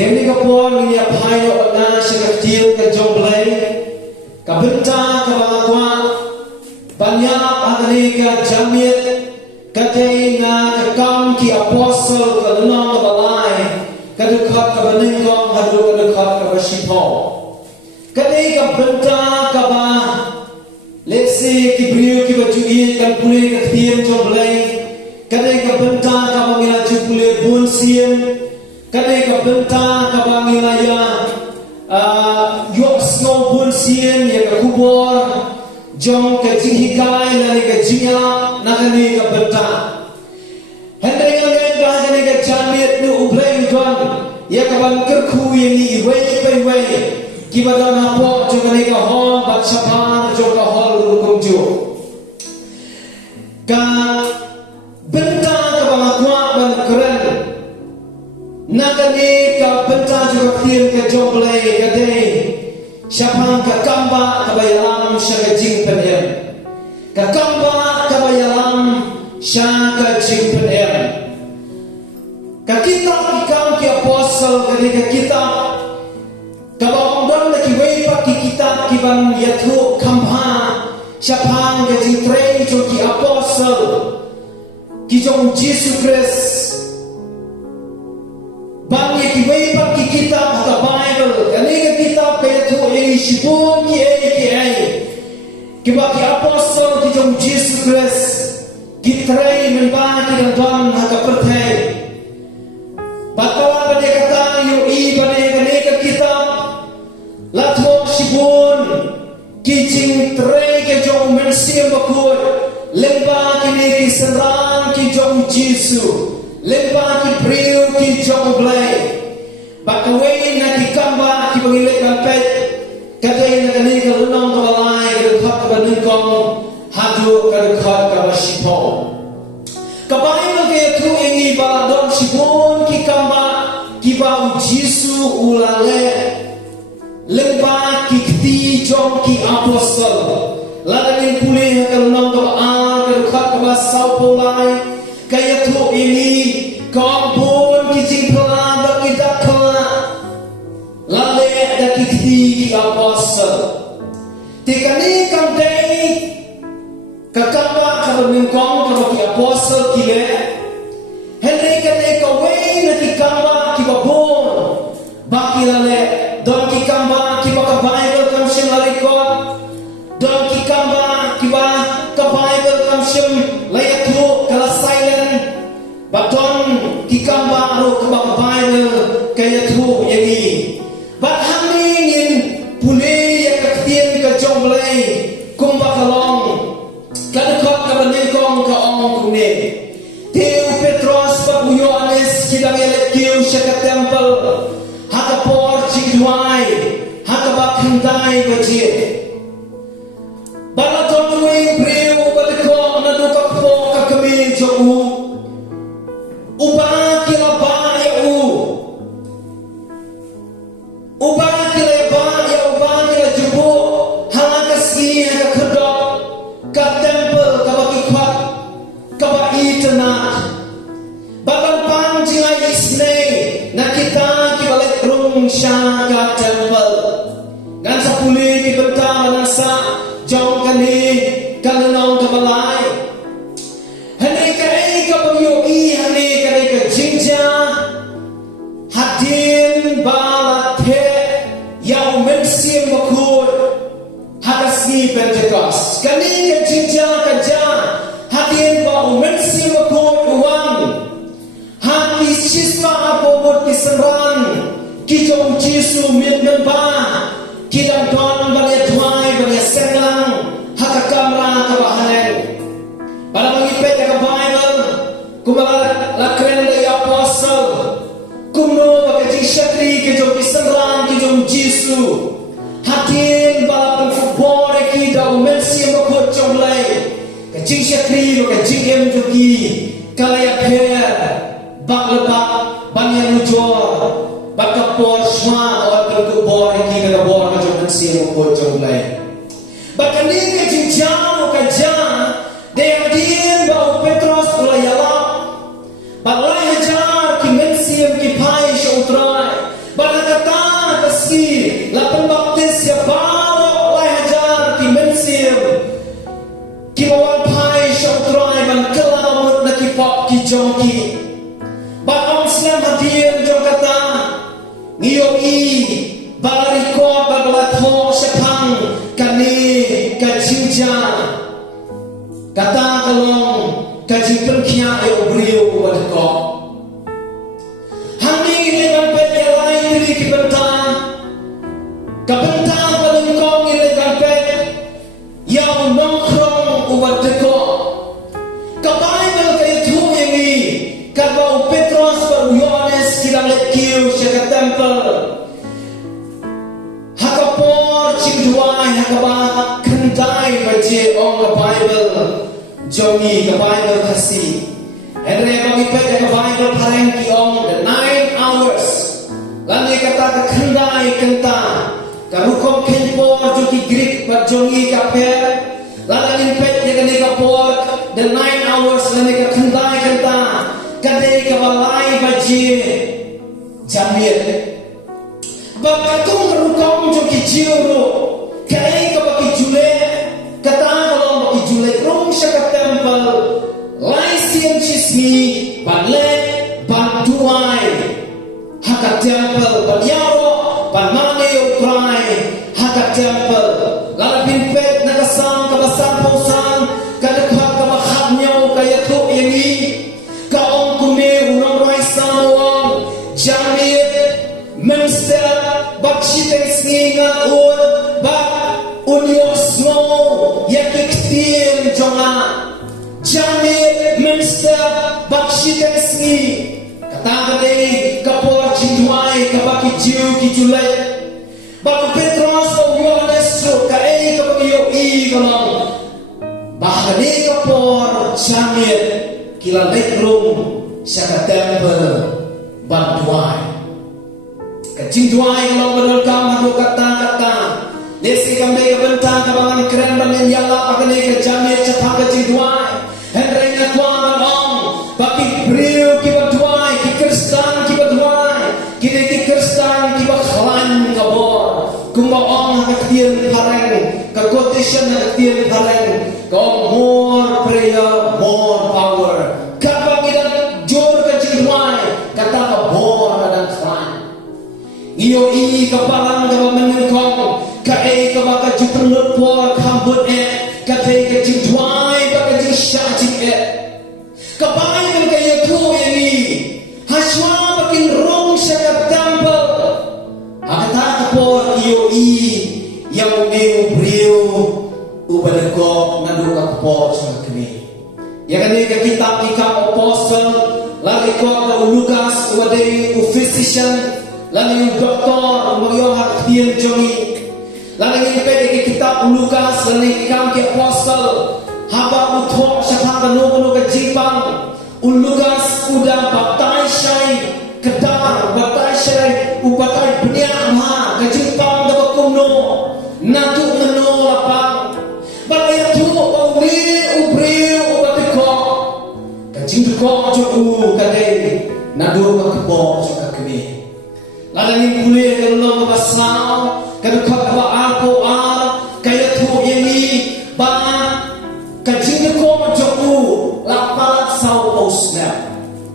Demi kapon ni apai no na syaktil ke jomblai kabenta kabangwa banyak ahli ka jamit katay nga kakam ki apostle kadunang kabalay kadukhat kabaningkong hadu kadukhat kabasipo katay kabenta kaba lesi ki brio ki bajuin kan pule kathiem jomblai katay kabenta kabangila jupule bunsiem kadai ka benta ka bangilaya yok snow bun sien ya ka kubor jong ka jinghikai na ni ka jinya na ni ka benta hendai ngai ba ni ka jamit nu ublai tuan ya ka ban kerku yang ni wei pai wei ki ba na po jong ni ka hol bat sapar jong ka hol rukum ju ka benta ka bangakwa ban keren nakani ka benta juga khir ka jomblai ka dei syapang ka kamba ka bayalam sya jing penem ka kamba ka bayalam sya jing penem ka kitab ikam ki apostle ka ka kitab ka bawang ki wei pa ki kitab ki ban yathu kamba syapang ka jing trei jo ki apostle ki jong Jesus Christ bang ki wei pa ki kitab ka Bible kani ka kitab kaya tu ini sipun ki ai ki ba ki apostle ki jong Jesus Christ ki trai men ba ki dan tuan ka perthai batawa ba de kata yu I ba de kani ka kitab la tho sipun ki jing trai ke jong men sim ba kur lemba ki ni ki serang ki jong Jesus lemba ki priu ki jomblai bakawai na ki kamba ki bangilek balpet kadai na kani ka lunong ka balai ka khat ka baningkong hadu ka khat ka basipo kabai na ke tu ingi ba don sipon ki kamba ki ba Jisu ulale lemba ki kti jom ki apostle ladanin pulih ka lunong ka ba ka khat ka basau polai kaya tu ini kampun kijing pelan bagi dakla lale ada kiti ki apostle tikani kamdei kakamba kabengkong kabaki apostle kile henry kane kawe na kikamba ki babon baki lale don kikamba ki baka Bible kamshin lalikot don kikamba ki ba ka Bible kamshin layatu kala silent baton kikamba ro ka Bible kaya tu yani bat hamingin pule ya kaktien ka jomblai kumba kalong kada khat ka banengkong ka ong kumne teu Petros pa Yohanes kidang elet kiu syaka temple haka por chikduai haka bakhandai bajie balaton wing preu badko na duka po ka kami jogu ubah kila ya ubah kila jubo halakasi ka kedok ka temple ka baki khat ka ba itna bagan panjilai isne na kita ki balik rung sya ka temple dan sapuli ki benta nasa jong kani kanong ka balai hanai ka ai ka bagyo I hanai ka jinja hadin balathe yau mensim bakur hadasni Pentecost kani ka jinja ka ja hadin ba mensim bakur uang hati siswa apobot kiseran kijong Jisu min ba kidang don bagi tuai bagi selang haka kamera ka bahanen pada mengipet ka Bible kumala lakren dari apostle kumno bagi syakri ke jom kiseran ke jom Jisu hatin balapan football ki dau mensi makot jomlai ke jing syakri ke jing em joki kalaya pher bak lebak banyan ujor bakapor sma or berkubor ki ke bor ke jom mensi makot jomlai bahkan ni ke jing jam ke jam dia din bau Petros ulayala balai hajar ki mensi ki pai syutrai Gereja kata kalong kajipan kia beriu pada kau. Hani ini sampai yang lain diri kebentang. Kebentang paling kau ini sampai yang nongkrong ubat dekok. Kabible kaya tu yang ini. Kabau Petrus baru Yohanes kita lihat kiu syarikat temple. Hakapor cingduai hakabah kendai baca orang Bible. Jongi ke Bible kasih. Andre bagi pet ke Bible pareng ki ong the 9 hours. Lalu kata ke kendai kenta. Karukom kenpor joki Greek bat jongi kaper. Lalu pet ke kene kapor the 9 hours lalu ke kendai kenta. Kadai ke balai baji jamir. Bakatung karukom joki jiru. Kai ke baki jule. Kata kalau baki jule rong syaka temple. Lai siang cismi balai bantuai. Haka temple balyaro balmane ukrai. Haka temple lalu binpet nakasang kabasang pausan. Kadakhat kabakhat nyaw kaya tu ini. Kaong kune unang rai samawang. Jamir memster bakshiteng singa un bak uniosmo yakiktir jonga. Jamir memster bakshiteng singi. Kata kadai kapor cintuai kabaki jiu kijulai. Bak Petrus o Yohanes so kae kabaki yo I kalong. Bahkan kapor jamir kila lekrung syaka temple bantuai. Kecing duai kalau berulkam hadu kata-kata. Lesi kami bentang kabangan keren dan yala pakane ke jamir cepat kecing duai. Hendrenya kuaman ong baki beriu kibat duai ki Kristen kibat duai. Kini ki Kristen kibat khalan kabor. Kumba ong hakatian pareng ke quotation hakatian pareng. Kau more prayer, more power. Kapag kita jor kecing duai kata ka more dan khalan. Iyo I kapalang dapat menengkong kae kabaka juperlut por kambut kate kecing duai baka jing syajik kapai kan kaya tu ini haswa bakin rong syakap temple akata kapor iyo I yang neu brio ubadako nadu kapor sa kini ya kani ka kitab ikam apostle lagi ko ka Lukas uwadai physician lalu yung doktor umayohat diyan jongi lalu yung pwede ke kitab Lukas lalu ikam ke apostle haba uthok sa kakano ke jipang Lukas udah batay siya'y kadar batay siya'y ubatay bnyama ke jipang dapat kuno natu mano lapang bagay tu uli ubri ubatiko ke jingko joku kadai nadu makbo sa kakini. Lalu yang kuliah kalau kebasau, kalau kau aku kaya tu ini bah kajing kau macamku lapat sau ausnya.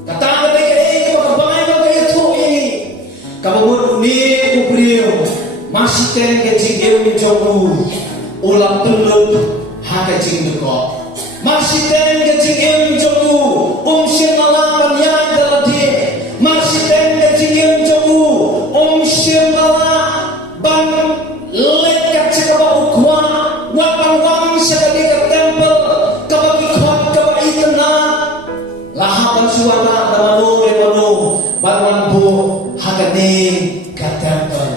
Kata mereka kau kebayang kaya tu ini, kau beruni ubriu masih ten kajing eu macamku ulang telur kajing kau masih ten kajing eu macamku sialan yang terladi masih ten kajing eu macamku sialan bang lekat cakap ukwa wapang wang sekali ke temple kabagi kuat kabagi tenang lahaban suara damanu remanu banwan bu hagani ke temple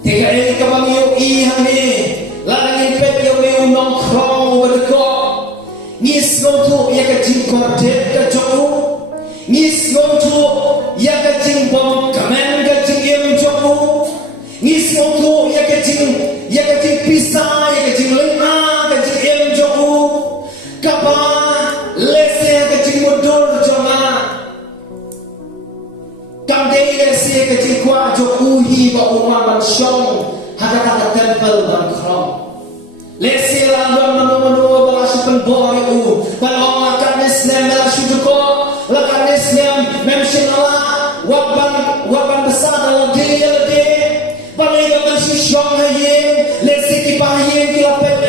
tiga ini kabagi yuk ihani lalangin pet yuk nong krong berko ngis ngotu ya ke jingkor dek ke joku ngis ngotu ya ke jingbom kamen ke jingyem joku ngis ngotu ya ke jing pisah ya ke jing lena ke jingyem joku kapa lese ya ke jing mudur jonga kamdei lese ke jing kwa joku hi ba umar ban syong hada temple ban krong lese landon manu balasipan bori kalau akan Islam balasuduko lakan Islam memsinala waban besar dalam diri paling gaman si syong hayin lesi ki pahin ki lapet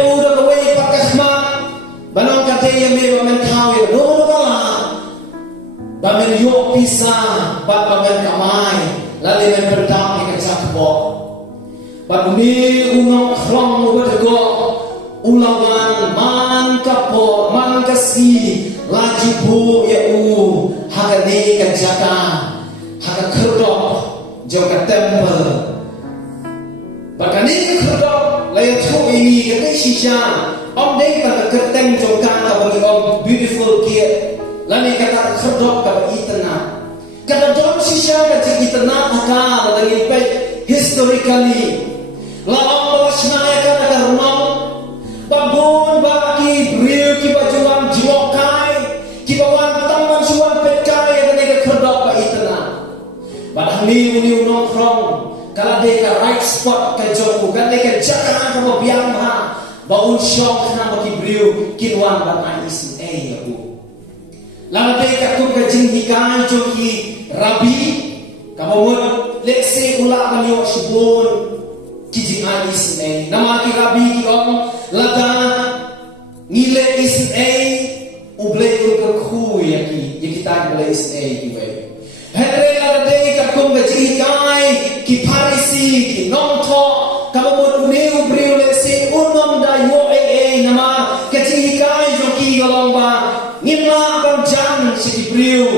pisah bat pamen kamai lalu men berdam ikan cakbok bat uni unong krong bergo ulawan man kapo man kasi laju bu ya hakane kan jaka haka kerdok joka temple bakani kerdok laya thu ini kata shisha om dei kata kerteng joka ka bagi om beautiful kia lani kata kerdok ka itana kata dom shisha ka itana haka lagi pe historically la om lasnaya kata rumah babon baki brio ki bajuan jilokai ki bawan taman suan pekai kata ka kerdok ka itana badang ni nongkrong kalau dia right spot ke joku kan dia jangan kamu biang ha baun syok na bagi beliau kinwan dan ais ya bu lalu dia kun ke jinghikan joki rabi kamu mun lekse ula manyo sibun kijing ais nama ki rabi ki om lada ngile is uble ke khu ya kita boleh is ki we Henry ada kakum berjikai ki parisi ki nongto kamu muneu briule si unom da yo nama kejikai joki golomba ngina bang jan si briu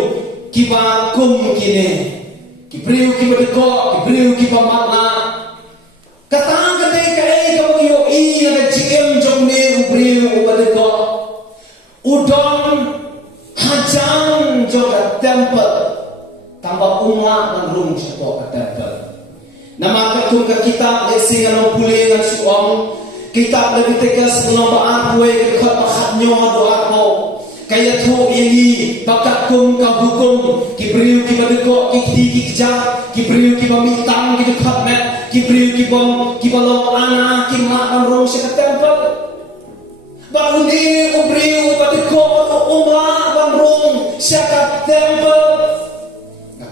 ki ba kum kine ki briu ki bedeko ki briu ki pamakna katang kate kai kamu yo na jigem jongne briu bedeko udon hajang joka temple tambah umat dan rum syaitan ketempat. Nama ketum ke kitab lesi yang boleh dengan suam kitab lebih tegas menambah arwah ke khatnya doa ko kaya tu ini bakat kum ka hukum kibriu ki badeko ki kejar kibriu ki bamitang ki dekat met kibriu ki balong ana ki mak dan rum syaitan ketempat. Baru ni ubriu badeko umat dan rum syaitan ketempat.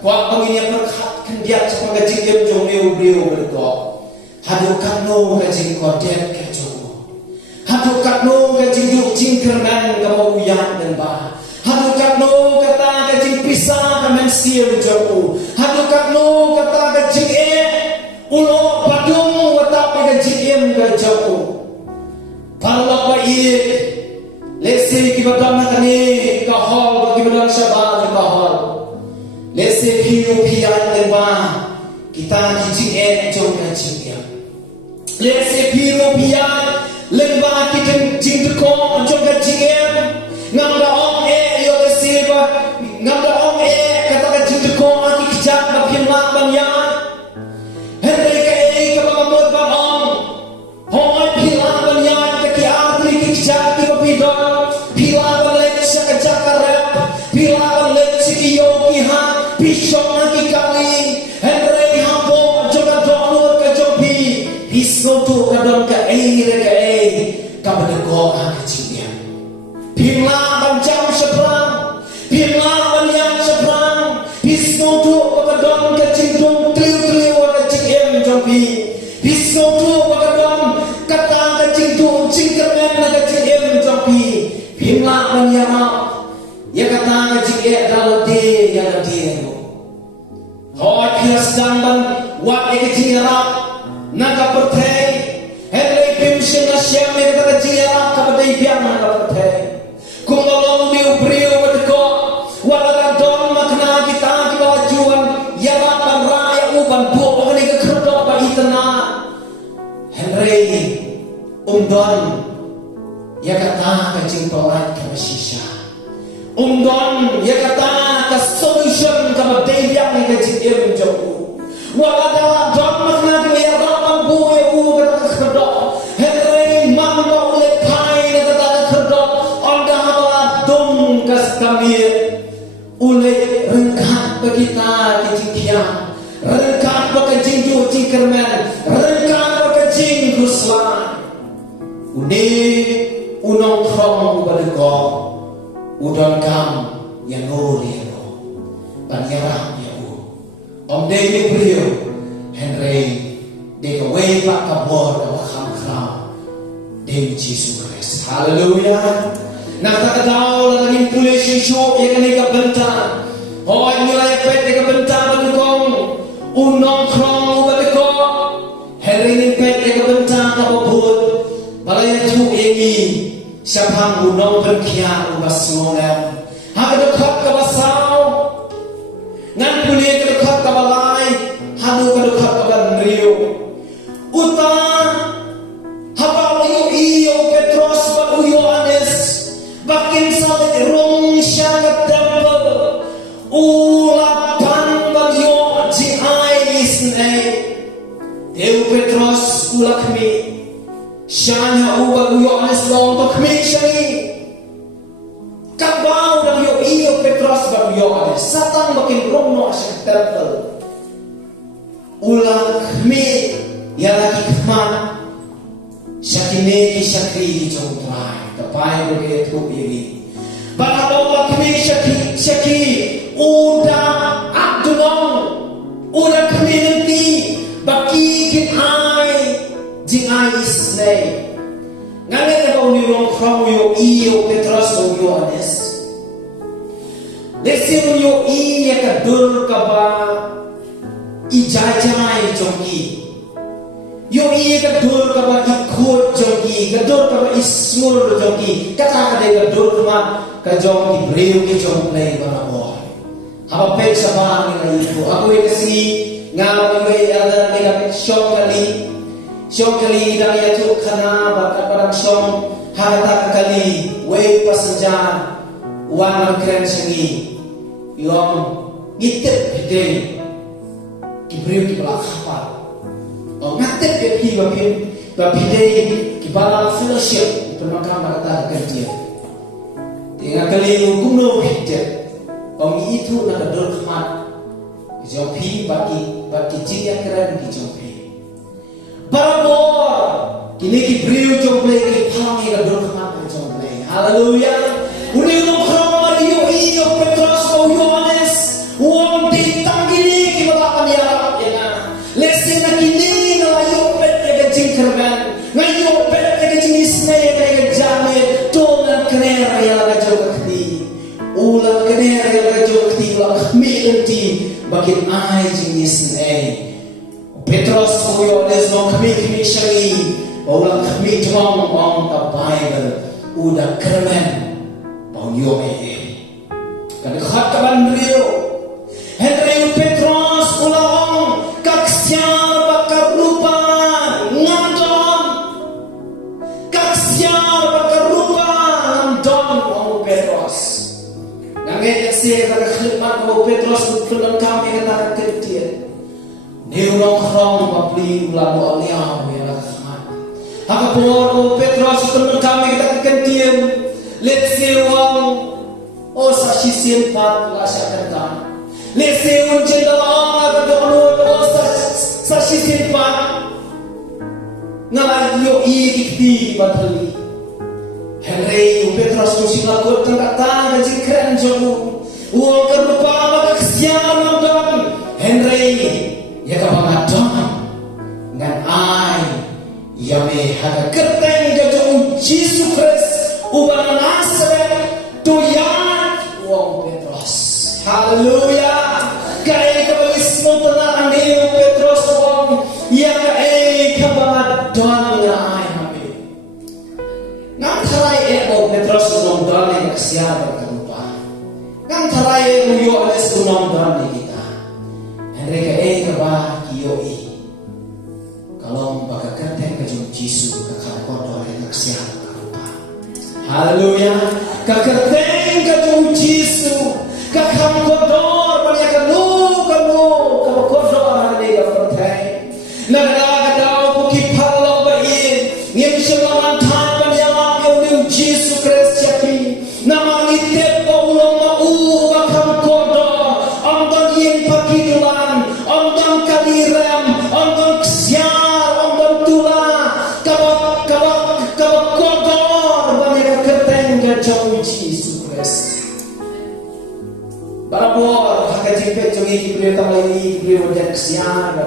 Kuat penginya berkat kendiat sebagai jingim jomeu beliau berdoa. Hadukan no kajing kodet kejomo. Hadukan no kajing yuk jingkerman kamu uyan dan bah. Hadukan no kata kajing pisah kamen siam jomu. Hadukan no kata kajing ulo padung watap kajing kejomu. Parla baik. Lesi kibadana kani kahol kibadan syabad kahol. Lese piu pian leba kita kijing jom kijing lese piu pian leba kita jing ko jom kijing ngamda om yo lese ba ngamda om kata jing ko aki kijak ba pinma banya henry ka ka ba mod ba om hoy pila banya ka ki atri kijak ki ba pidon pila ba lek sa jakara pila ba lek si yo ki ha Bishop lagi kali Henry hampo juga donut ke jopi Hisno tu kadon ke kabel goa kecilnya Pimla bancam seberang Pimla banyang seberang Hisno tu kadon ke cindung Triu-triu ke cingem jopi Hisno tu kadon kata ke cindung Cingkermen ke cingem jopi Pimla banyang ya kata ke cingem dalam dia yang dia Hoi kilas damban wat ekejingarap naga pertei Henry Pimshin na siyam ni kata kejingarap kapaday biang naga pertei kung malong ni ubriyo badko wala na don makna kita kibajuan yarap ang raya uban buo kani kakrdo ba itana Henry umdon ya kata kajing pawat kamasisya umdon ya kata ka solution ka magdayang ni kajing joku wala dalam don makna di ya rapang buwe kata kerdo Henry mamno ulit pai na kata kerdo onda hawa dum kas kamir ulit rengkat kita kajing kiam rengkat kajing juci kermen rengkat kajing kuslan uni unong from ubadeko udon kam yang nuri Panyarang ya Om David beliau Henry deka way pak kabor ka wakam kram Dewi Jesus Christ haleluya nak tak tahu lagi pulis show yang ni ka benta Hoi nilai pet dengan bentang berkong, unong krong berkong, hari ini pet dengan bentang kabut, balai tu ini, siapa unong berkian ubah semolem, hak dekat kabasau, ngan punya dekat kabalai, hadu dekat kaban rio, utar, habal iyo Petros bak Yohanes, bakin salit rong syagat temple. Ulapan bagyo ji ai isne Deu Petros ulakmi Shanya ubag Yohanes long bakmi shani Kabau bagyo iyo Petros bag Yohanes Satan bakin romno asyak temple Ulakmi yalaki kman Syakine syakri jong trai Kapai bagay tup iri Bakabau lakmi syaki udah abdulong udah kami nanti baki kin ai jing ai isne ngane ka kau ni long krong yo iyo Petros o Yohanes lesin yo iya ka dur ka ba ijajai jongki yo iya ka dur ka ba ikut jongki ka dur ka ba ismul jongki kata ka ka dur ka jongki breu ki jong play ba na apa pek sama dengan itu? Aku kasi ngaw may ada may kapit syong kali dan itu kana bakat barang syong harta kali way pasajan uang keren sengi yung ngitip hidden kibriw kibala kapal o ngatip kepi bapidey kibala fellowship permakam kata kerja tinggal kali kuno hidden Om itu nak dor khat jompi baki jinya keren di jompi barabor kini ki briu jomple ki phangi ka dor khat jomple haleluya uni no khramar iyo Petros o Yohanes wong di tangini ki bapa ya lesin na kini no ayo pet ka jingkerban ngayo pet ka jingisne ka jame to na kner ya ka jokti ulang kner ya ka jokti ulang khmilti bakin ai jingis nei Petros o Yohanes no khmi shari ulang khmi jong on the Bible udah keren bang yo kan khat kaban rio Henry Petros ulang kaksya bakar rupa ngandon kaksya bakar rupa ngandon o Petros Nangge siya kata khidmat o Petros kulan kami kata kerja. Neurong krong mapli ulang o aliam ya khidmat. Hakapor o Petros kulan kami kata kerja. Let's say o sa shisin pat la sya kata. Let's say jendala kata o sa shisin pat ngalayo ikti batali. Henry Petros tu sila kot tengkatan dan keren jauh. Uang kerupa maksian dan Henry ya kapangadon dengan ai ya me haga kerteng jauh Jesus Christ ubah Nazaret tu ya uang Petros. Haleluya. Kaya kabalismo tenang Henry Petros uang ya kapangadon ya ai. Nang tarai o Petros unom dali kaksiya berkerupa. Nang tarai o Yohanes unom dali kita. Henry ka kiyoi. Kalau baka kerteng ka jung Jisu ka kakodo kaksiya berkerupa. Haleluya. Ka kerteng ka jung Jisu ka kakodo banya kanu ka kakodo hari ka kerteng. Nagada daw pukipalo ba ngim silaman Jesus Christ yapi namangitip o ulong maubakang kodo ondang yin pakidulan ondang kalirem ondang ksyar ondang tula kabak kodor banyak kerteng gajong Jesus Christ barabor hakajipet jongi kibriyo tamlai kibriyo dan ksyar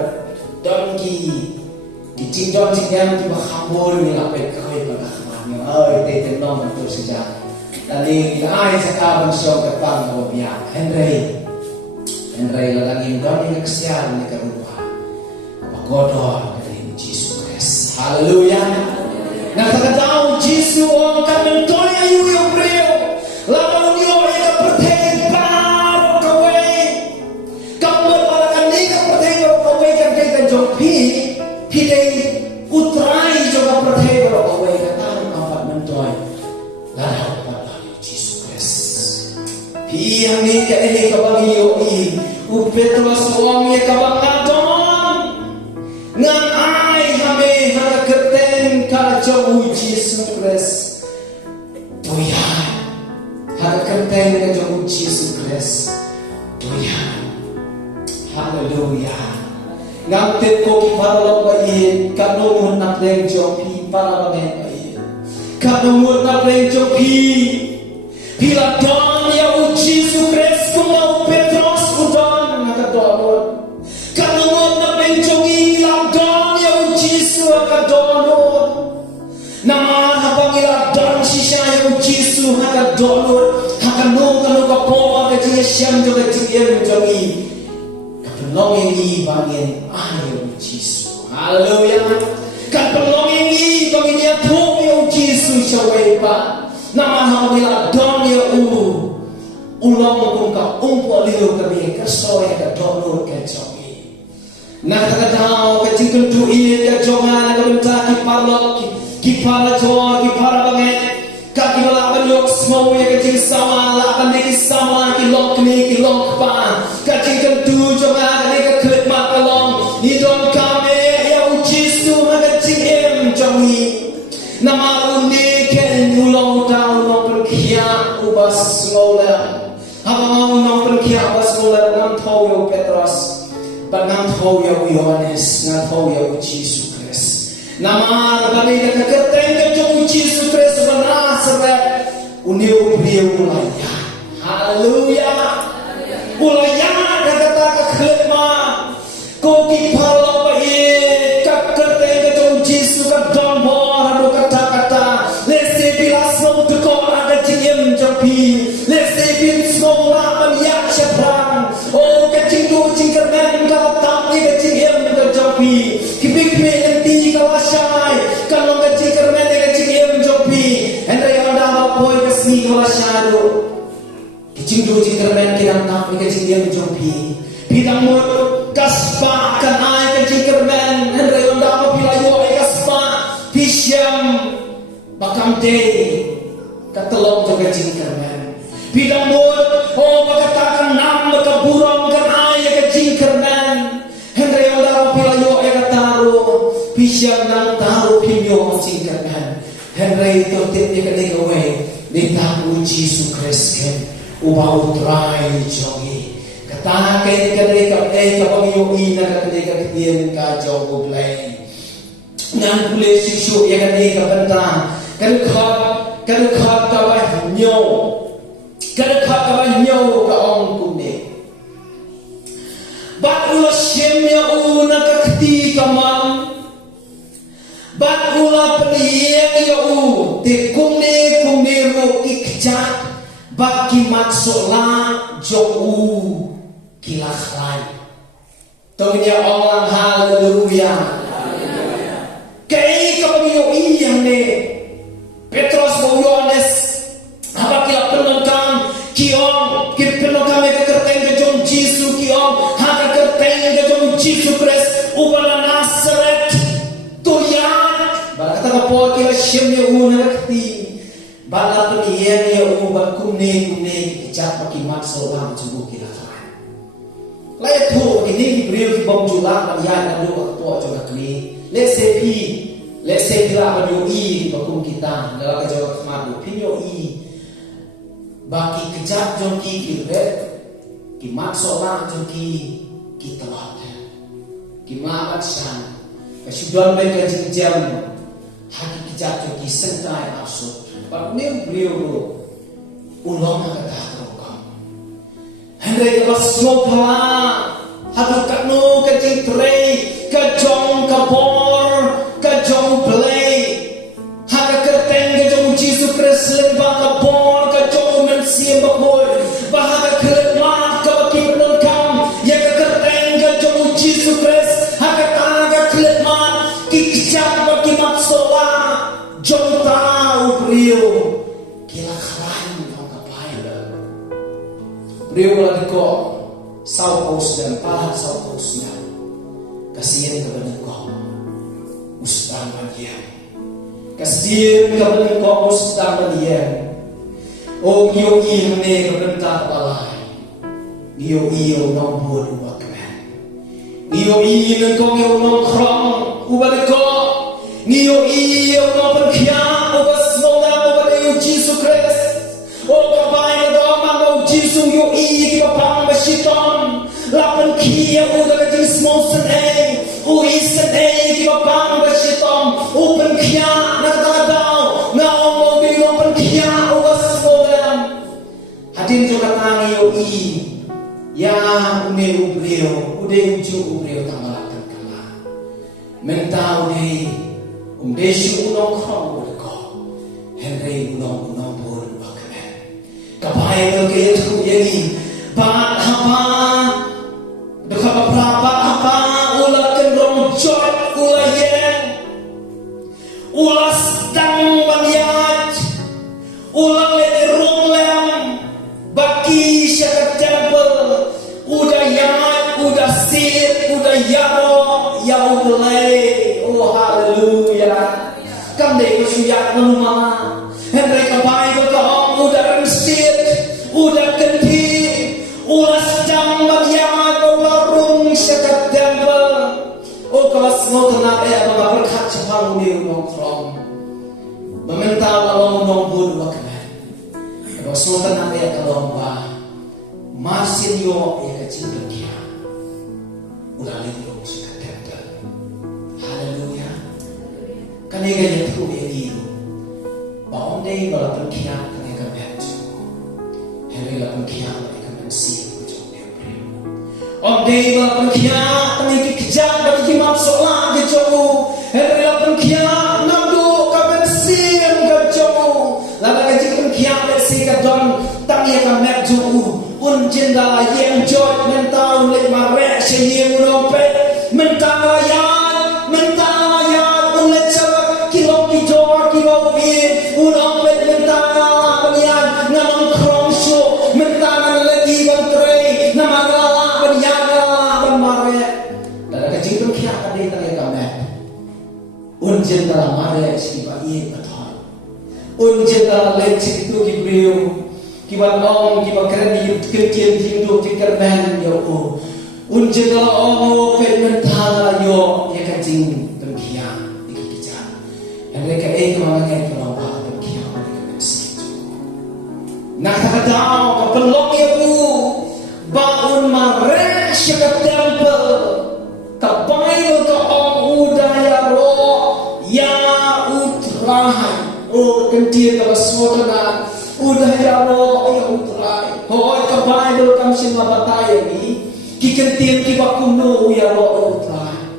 dan ki cinjong cinjang tiba khambur nilapet kawai bagah ơi tê tên non tôi sẽ chào là đi ai sẽ cao bằng sâu các bạn của nhà Henry Andai lalangin kami na kasiyan ni karupa. Pagodor dari Jesus Christ. Hallelujah. Nakakataon Jesus ang kanuntoy ayu yung brio. Laban niyo ay kaperteng baro kaway. Kamar para kani kaperteng baro kaway kagay ka jompi. Hiday utray jo kaperteng baro kaway katang kampat mentoy. Laban pada Jesus Christ. Piyang ni ka ini kabangiyo i. Upetros wong ye kabang ngadon. Ngan ay hame hakaketen ka jauh Jesus Christ. Tuyan. Hakaketen ka jauh Jesus Christ. Tuyan. Hallelujah. Ngamtit ko kiparalo bayin kanungun na pleng jopi para bagen bayin. Kanungun na pleng jopi. Bila don ya Jesus Christ kumau Petros udon nakadonod. Kanungun na pleng jopi ilang don ya Jesus nakadonod. Naman habang ilang don siya ya Jesus nakadonod. Hakanung kanukapo ka siya siyang joga siyang jogi. Kapelongin ibangin ayaw Jesus. Hallelujah. Kapelongin ibangin niya po yung Jesus siya way pa. Naman habang ilang don ya ulong kung ka liyo kami kasoy ka donod ka jogi. Nakakataw ka tingkong tuin ka jonga nakabenta kipalator kiparabanget kakilalaban yok smoke ya kacing sama laban ni kisama kilok ni kilok pa kacing kentu jonga ni kaklet makalong ni don kame ya ujisu magacing em jongi nama undi ken ulong tau no perkia ubas ngola habang ulong perkia ubas ngola ngam tau yo Petros ngam tau yo Yohanes ngam tau yo Jesus Christ nama bali ka kaketeng ka jong Jesus Christ wa Nazaret uniu beliau ulaya. Hallelujah. Ulaya kata kakletma ko ki palo pa kaketeng ka jong Jesus ka don bo hanu kata lese bilasno to ko ada jiem japi lese bin smong la man yak chapran o ka jindu jingkermen ka tapni ka jiem ka japi kibik me nanti ka wasai kalau ka jingkermen ka jiem japi hendra yanda ma boy ka sni ka wasado jindu jingkermen kita tapni ka jiem japi bidang mo kaspa kan ai ka jingkermen hendra yanda ma pilayo ai kaspa pisyam bakam day katalog jaga jingkermen bidang mo oh makatakan nam makaburong kan ai ka jingkermen hendra yanda ma pilayo ai kataro pisyam nang taro pinyo jingkermen hendra ito tip ka ni gawe ni taku Jesus Christ ken ubau try jogi kataken ka ni ka kapangyo ina ka ni ka kidien ka jogo blay nang pule sisu ya ka ni ka banta kan khat ka ba nyo ka ong kune bat ula shemya una ka kti kamam bat ula peliye ya te kune ro ikjat bat ki matsola jo kilakhlai tonya orang haleluya kay kapagyo iyang ne Petros mo Yohanes habang kila penonton kiong penonton may kakerteng ka jong Jesus kiong hakakerteng ka jong Jesus Christ upang Nazaret tuyan baka kata po kila siyem niya una nakti baka paniyan niya upang kumne kijat makimat sa ulang jugo kilakaran laya to kini beriyo kibang julak maniyan ando kakto at kini let's say bila menyo bakum kita dalam kejawab semadu pinyo baki kejap jongki kiret ki maksola jongki kita wate ki maamat san kasudan mereka jam haki kejap jongki sentai asuk pak ne beliau ulong kata kam hendai kasnopha hadu kakno kecing trei kajong kapor kajong play haka kerteng kajong Jesus Christ lembang kapor kajong mensiam bakul bahaka kermat kabaki penon kam Beliau lah deko sau kos dan pahat sau kosnya. Kasihan kepada kau Ustaz dia. Kasihan kepada kau Ustaz dia. Oh iyo ne kebentar balai. Iyo nombor wakman. Iyo kau nong krong ubadeko. Iyo nong berkhian ubas semoga ubad Yesus Kristus. Oh kapai doa Jesus yo kita pang masyiton lapan kia udah kecil smosen isen kita pang masyiton open kia nak tahu na omong di open kia udah semodam hadin juga tangi yo ya une ubreo udah uju ubreo tambalakan kala mentau deh desu unong krong udah Henry unong pun kapai ke itu jadi bat apa dekat berapa apa ulah kendrong jot ulah yang ulah sedang banyat ulah lerong lem baki syakat temple udah yat udah sit udah yaro ya ulai oh haleluya kam deh suyak rumah Henry kapai ke kau udah restit udah kenti ulah sedang banyat ulah rung syakat temple oh kelas mau kenapa ya bapak berkat cepang di nongkrong meminta kalau nongkrong dua kena kalau semua kenapa ya kalau mbak masih yo ya kecil dia ulah rung syakat temple haleluya kan ini gaya tuh ya gitu bahwa dia kalau berkiat dengan kebencian Henry lah berkiat dengan kebencian Om dia lah berkiat dengan kejam dan kimak solat kecoh Henry lah berkiat nabdu kebencian kecoh lalu kecil berkiat bersih kedon tangi kemek jauh unjenda yang jod mentau lek marek sehingga uropet mentang ayat ulet cerak kilo uropet mentang banian ngamang krongso mentang lagi bantrei namagala baniaga banmare dalam kecil tu kia kade tangi kamet unjen dalam mare siapa ia betul unjen dalam lecik itu kibriu kibat om kibat keren di kecil hidup dikerban ya oh unjen dalam om pet mentang yo ya kecil tu kia dikejar yang mereka kemana kalau nak tahu kapelok ya bu bangun marek syakat temple kapayo ka ong udaya ro ya utrai oh kentir ka baswotana udaya ro ya utrai hoy kapayo kam sin mabatay ni kikentir ki bakuno ya ro utrai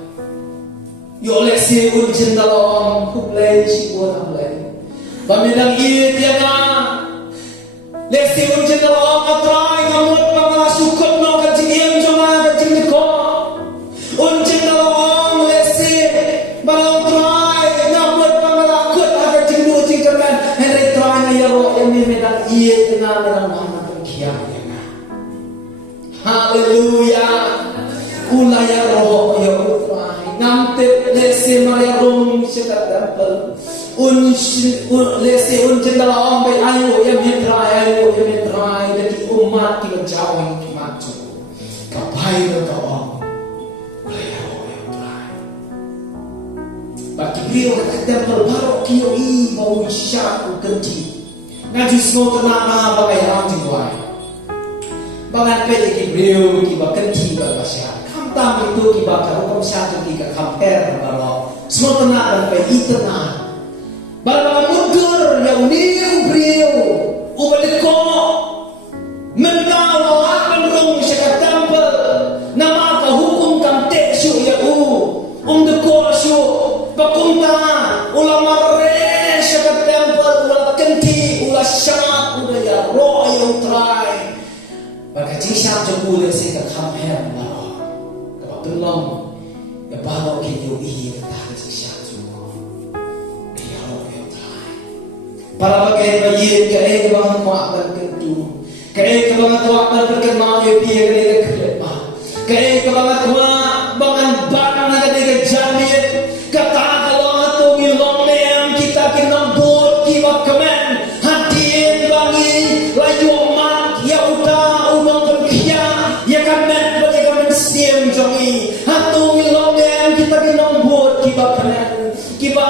yo lesi unjin dalom kublay si buat ablay bamilang iya dia na Lesi unjin dalam atrai ngamut mga sukot no kajingin joma kajing ko unjin dalam lesi balang trai ngamut mga lakot kajing no jingkerman Henry trai na yaro yang memedang iya dengan Muhammad kiam ya na haleluya ulah yaro ya utrai ngamtip lesi malayarong syakat temple lesi unjin dalam bay ayo yang mitrai dari umat kita jauh maju kapai berdoa ayo mitrai bagi beliau kata berbarok kio mau syak ganti ngaju semua kenapa bagai orang jiwai bangan pede beliau kiba ganti berbahasa kamtam itu kiba karukum satu tiga kamper berbarok semua kenapa bagai itena Balang mundur yang niu beliau ubadeko mentau akan rong syakat temple nama ka hukum kam teksu ya deko su pakunta ulama re syakat temple ulah kenti ulah syakat ulah ya ro yang try bagaji syak jebul se ka kham her baro ka tulong ya baro ke yo i ta syak para bagai bayi ke bang kuat dan kentu Kaya kabangat wa na perkenal yo piye kene kepa. Kaya kabangat wa bangan bang na kene jamit kata kalau atu ngilong nem kita kinambut kiba kemen hadien bangi layu mak ya uta umang perkia ya kamen bagi kamen siem jongi atu ngilong nem kita kinambut kiba kemen kiba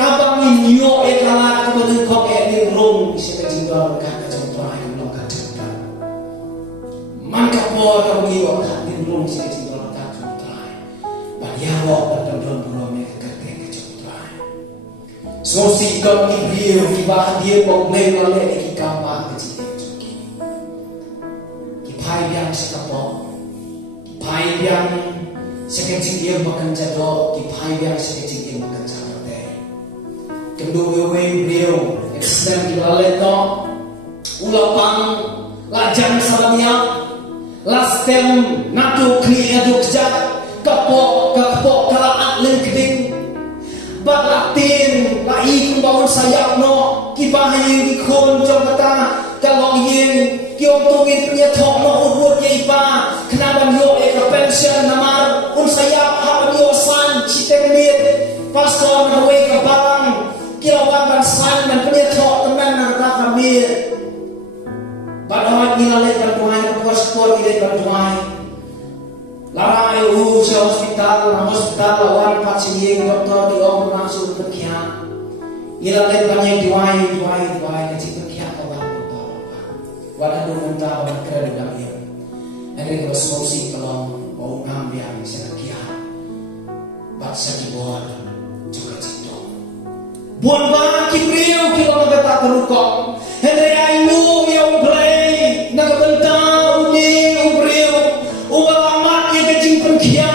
abangin yo ekala kemudian kok ni rong bisa kejindar kata contoh yang lo kata maka por kamu iwa kata rong bisa kejindar kata contoh baliawo pada belum mereka kata contoh so si kau kibriu kibah dia mau melale ki kamba kecil ki pai yang sekapo pai yang sekecil dia makan jado ki pai yang sekecil dia makan jado kedua beliau sedang dibalento ulapang lajang salamnya lastem natu kli aduk jak kapok kalaat lengkeding balatin lai kumbaun sayap no kibahin dikon jom kata kalau yin kiom tungin punya tok no urut ye ipa kenapa yo eka pension namar sayap hawan yo san citenit pastor nawe kabarang kirawan bansan dan punya tok teman nak kami padahal nilai bantuan paspor ini bantuan larai hospital lawan pasien doktor di orang langsung berkian nilai banyak diwai kecil berkian kawan walau mentah walau kera di dalam ini resolusi kalau mau ngambil yang sekian baksa dibuat juga cinta buan ba kibriu kilo magata terukok henry ainu yang play nagbenta uni ubriu ualamat yang kecing pengkia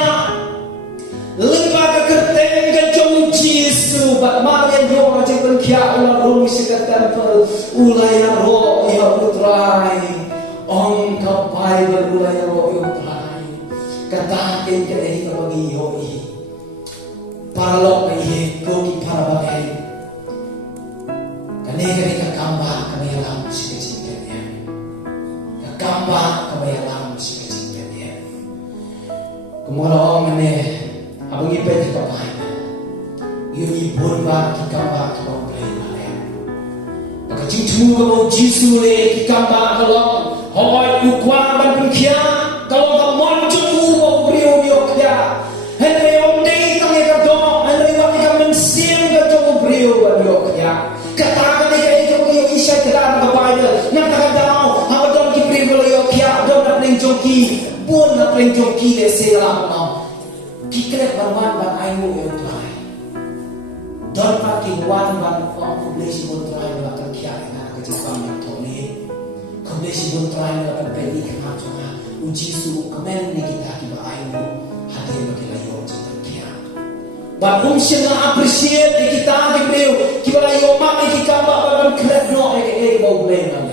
lembaga kerteng kecong jisu bat marian yo kecing pengkia ulah rumi sekatan per ulaya ro ya utrai ong kapai berulaya ro ya utrai katakin ke ini bagi yoi para lok iye koki para bagai Nega kamba kami alam sikit-sikitnya. Kamba kami alam sikit-sikitnya. Kemudian mana abang ipe kita pakai. Yuni burba kamba kita play mana. Maka cintu kalau jisu le kamba kalau hoi ukwa ban pengkia kalau tak muncul ubo brio biokya. Henry onde kami kado Henry waktu kami mensim kado brio biokya. Katakan dia itu punya isya kelam kepada nak tak tahu apa dong kipri boleh yokia dong nak pelinjoki pun nak pelinjoki leselam no kikret banwan ban ayu yang tuai don pakai wan ban publisi pun tuai melakukan kiai nak kejepang yang toni publisi pun tuai melakukan peni kemajuan uji su kemen ni kita kiba ayu hadir bagi layu cinta Bagum siya appreciate kita beliau kita layo mak kita bawa keret no bau blengan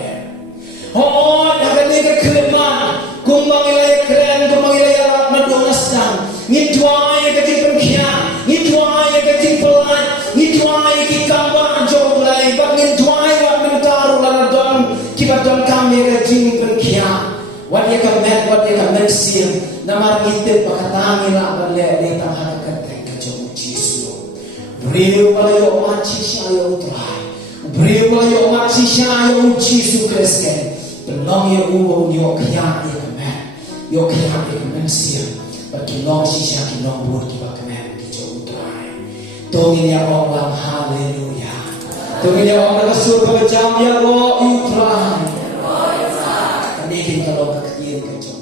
oh ada ni kereman kumbang ilai keren kumbang ilai alat madonastan ngitwai kecil pengkia ngitwai kecil pelan ngitwai kita bawa jauh lai bang ngitwai wat mentaru laladon kita don kami kecil pengkia wat ya kamen sim namar kita pakatang ila berle di tangan beliau palayo maci siya utrai beliau palayo maci siya Yesus Kristus belong ya ubo yo kaya ya kemen siya bagi long siya kinong buat kiba kemen kijo utrai tongin ya Allah haleluya tongin ya Allah surga berjam ya Allah utrai kanikin kalau kekir kejo